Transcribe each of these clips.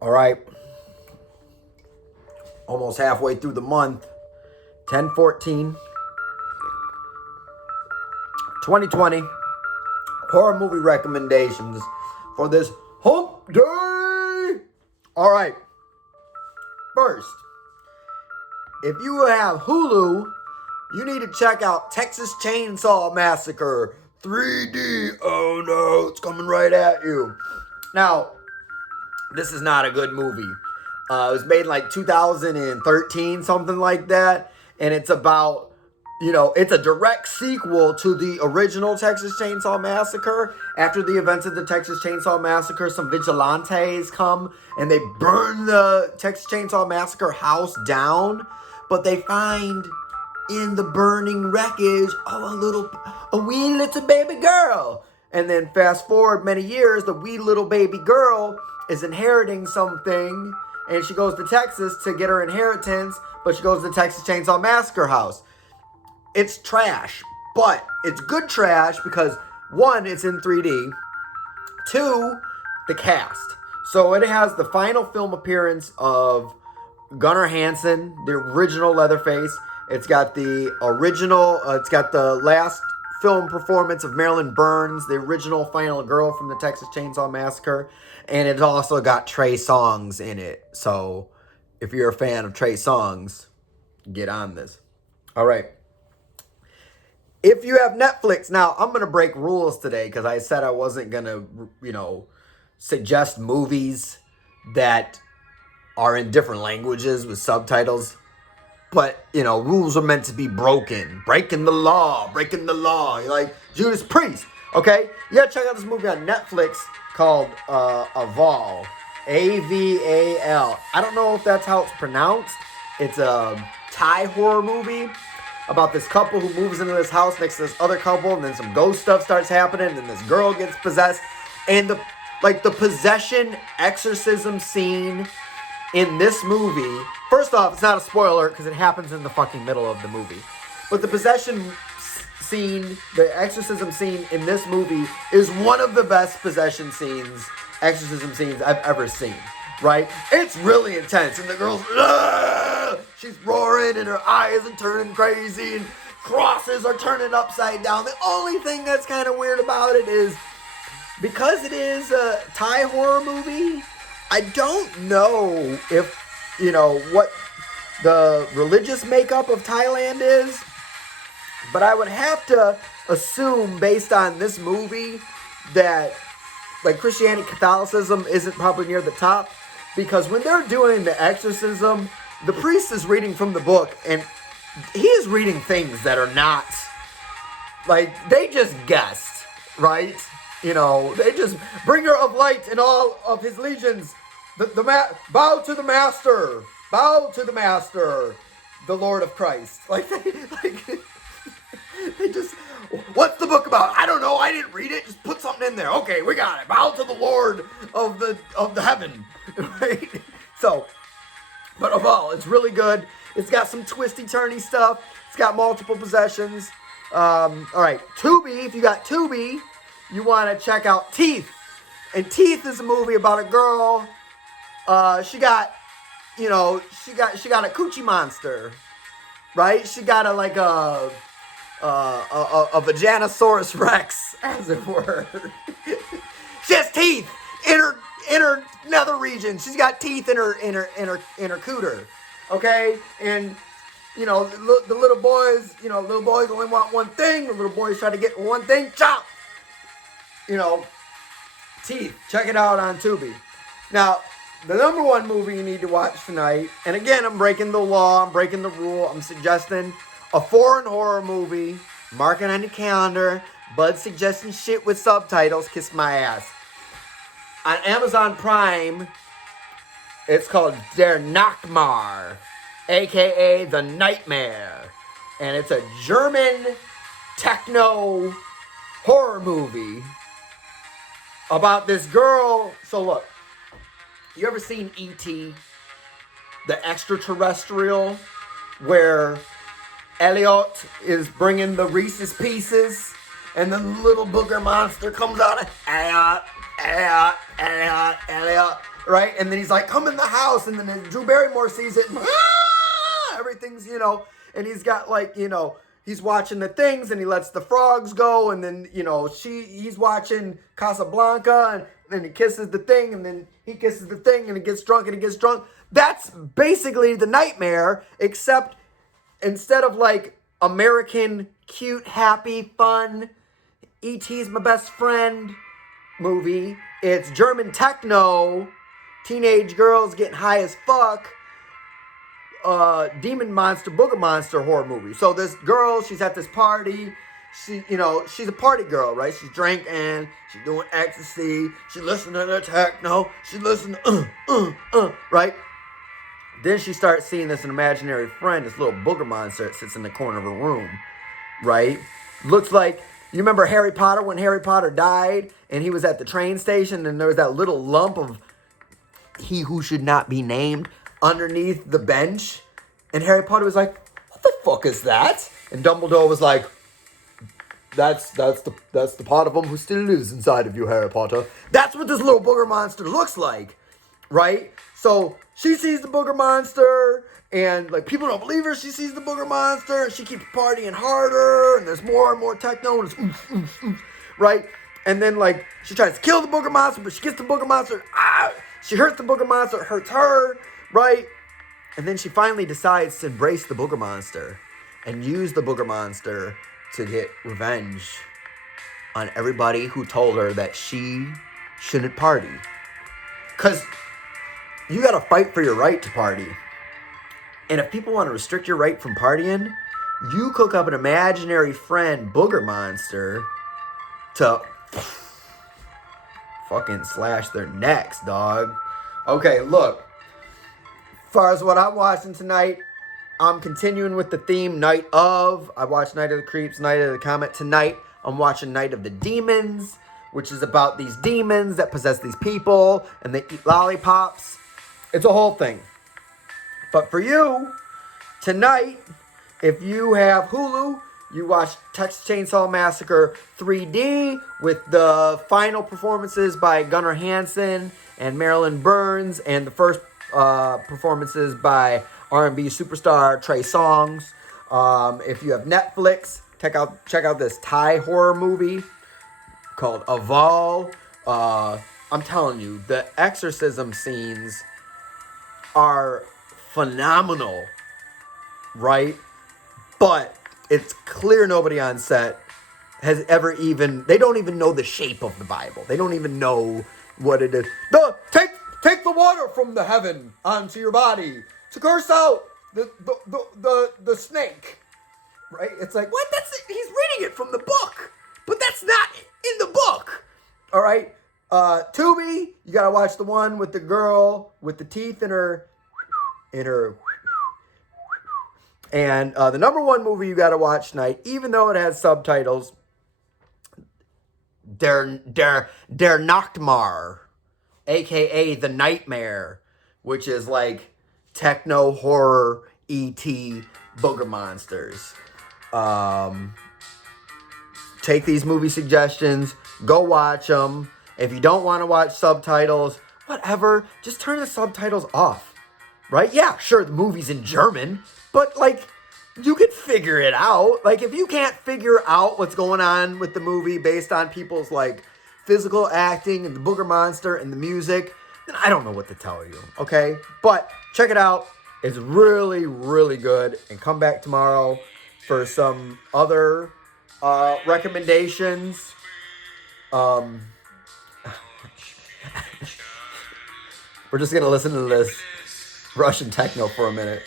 All right. Almost halfway through the month. 10/14. 2020. Horror movie recommendations for this hump day. All right. First, if you have Hulu, you need to check out Texas Chainsaw Massacre 3D. Oh no, it's coming right at you. Now, this is not a good movie. It was made in like 2013, something like that. And it's about, it's a direct sequel to the original Texas Chainsaw Massacre. After the events of the Texas Chainsaw Massacre, some vigilantes come and they burn the Texas Chainsaw Massacre house down. But they find in the burning wreckage a wee little baby girl. And then fast forward many years, the wee little baby girl is inheriting something, and she goes to Texas to get her inheritance, but she goes to the Texas Chainsaw Massacre house. It's trash, but it's good trash because, one, it's in 3D. Two, the cast. So it has the final film appearance of Gunnar Hansen, the original Leatherface. It's got the last film performance of Marilyn Burns, the original final girl from the Texas Chainsaw Massacre. And it's also got Trey Songz in it. So if you're a fan of Trey Songz, get on this. All right. If you have Netflix, now I'm going to break rules today because I said I wasn't going to, suggest movies that are in different languages with subtitles. But, rules are meant to be broken. Breaking the law. You're like Judas Priest. Okay? You gotta check out this movie on Netflix called Aval. A-V-A-L. I don't know if that's how it's pronounced. It's a Thai horror movie about this couple who moves into this house next to this other couple, and then some ghost stuff starts happening, and then this girl gets possessed. And the possession exorcism scene in this movie, first off, it's not a spoiler because it happens in the fucking middle of the movie. But the possession scene, the exorcism scene in this movie is one of the best exorcism scenes I've ever seen. Right? It's really intense. And the girl's, she's roaring and her eyes are turning crazy and crosses are turning upside down. The only thing that's kind of weird about it is because it is a Thai horror movie, I don't know if, what the religious makeup of Thailand is, but I would have to assume based on this movie that Christianity, Catholicism isn't probably near the top, because when they're doing the exorcism, the priest is reading from the book and he is reading things that are not, they just guessed, right? They just, bringer of light and all of his legions, bow to the master, the Lord of Christ. They just, what's the book about? I don't know, I didn't read it, just put something in there. Okay, we got it. Bow to the Lord of the heaven. Right? So, but overall, it's really good. It's got some twisty-turny stuff. It's got multiple possessions. All right, Tubi, if you got Tubi, you want to check out Teeth. And Teeth is a movie about a girl. She got a coochie monster, right? She got a Vaginosaurus Rex, as it were. She has teeth in her nether region. She's got teeth in her cooter. Okay, and the little boys, little boys only want one thing. The little boys try to get one thing. Chop. Teeth. Check it out on Tubi. Now, the number one movie you need to watch tonight, and again, I'm breaking the law, I'm breaking the rule, I'm suggesting a foreign horror movie. Mark it on your calendar. Bud's suggesting shit with subtitles. Kiss my ass. On Amazon Prime, it's called Der Nachtmahr, a.k.a. The Nightmare. And it's a German techno horror movie about this girl. So look, you ever seen E.T., the extraterrestrial, where Elliot is bringing the Reese's Pieces and the little booger monster comes out of Elliot? Elliot, right? And then he's like, come in the house. And then Drew Barrymore sees it. And, everything's, and he's got like, he's watching the things and he lets the frogs go. And then, he's watching Casablanca and then he kisses the thing and then he kisses the thing and he gets drunk and he gets drunk. That's basically the Nightmare, except instead of like American, cute, happy, fun, E.T.'s my best friend movie, it's German techno, teenage girls getting high as fuck, demon monster, booger monster horror movie. So this girl, she's at this party. She's a party girl, right? She's drinking, she's doing ecstasy, she's listening to the techno, she's listening to, right? Then she starts seeing this imaginary friend, this little booger monster that sits in the corner of her room, right? Looks like, you remember Harry Potter when Harry Potter died and he was at the train station and there was that little lump of he who should not be named underneath the bench? And Harry Potter was like, what the fuck is that? And Dumbledore was like, that's the part of him who still lives inside of you, Harry Potter. That's what this little booger monster looks like, right? So she sees the booger monster, and like people don't believe her. She sees the booger monster, and she keeps partying harder, and there's more and more techno, and it's right? And then like she tries to kill the booger monster, but she gets the booger monster. She hurts the booger monster, it hurts her, right? And then she finally decides to embrace the booger monster and use the booger monster to get revenge on everybody who told her that she shouldn't party. Because you gotta fight for your right to party. And if people want to restrict your right from partying, you cook up an imaginary friend, booger monster, to fucking slash their necks, dog. Okay, look. As far as what I'm watching tonight, I'm continuing with the theme Night of. I watched Night of the Creeps, Night of the Comet. Tonight, I'm watching Night of the Demons, which is about these demons that possess these people, and they eat lollipops. It's a whole thing. But for you, tonight, if you have Hulu, you watch Texas Chainsaw Massacre 3D with the final performances by Gunnar Hansen and Marilyn Burns, and the first performances by R&B superstar Trey Songz. If you have Netflix, check out this Thai horror movie called Aval. I'm telling you, the exorcism scenes are phenomenal, right? But it's clear nobody on set has ever they don't even know the shape of the Bible. They don't even know what it is. Take the water from the heaven onto your body to curse out the snake, right? It's like, what? He's reading it from the book, but that's not in the book. All right, Tubi, you gotta watch the one with the girl with the teeth in her. And the number one movie you gotta watch tonight, even though it has subtitles, Der Nachtmahr, aka The Nightmare, which is like techno horror E.T. booger monsters. Take these movie suggestions, go watch them. If you don't want to watch subtitles, whatever, just turn the subtitles off, right? Yeah, sure, the movie's in German, but like, you could figure it out. Like, if you can't figure out what's going on with the movie based on people's like physical acting and the booger monster and the music, then I don't know what to tell you, okay? But check it out. It's really, really good. And come back tomorrow for some other recommendations. We're just going to listen to this Russian techno for a minute.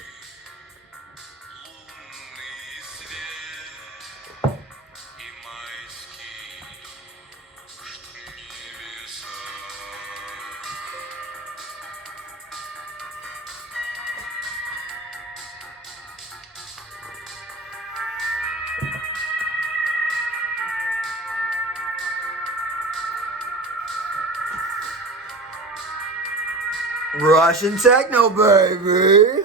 Russian techno, baby.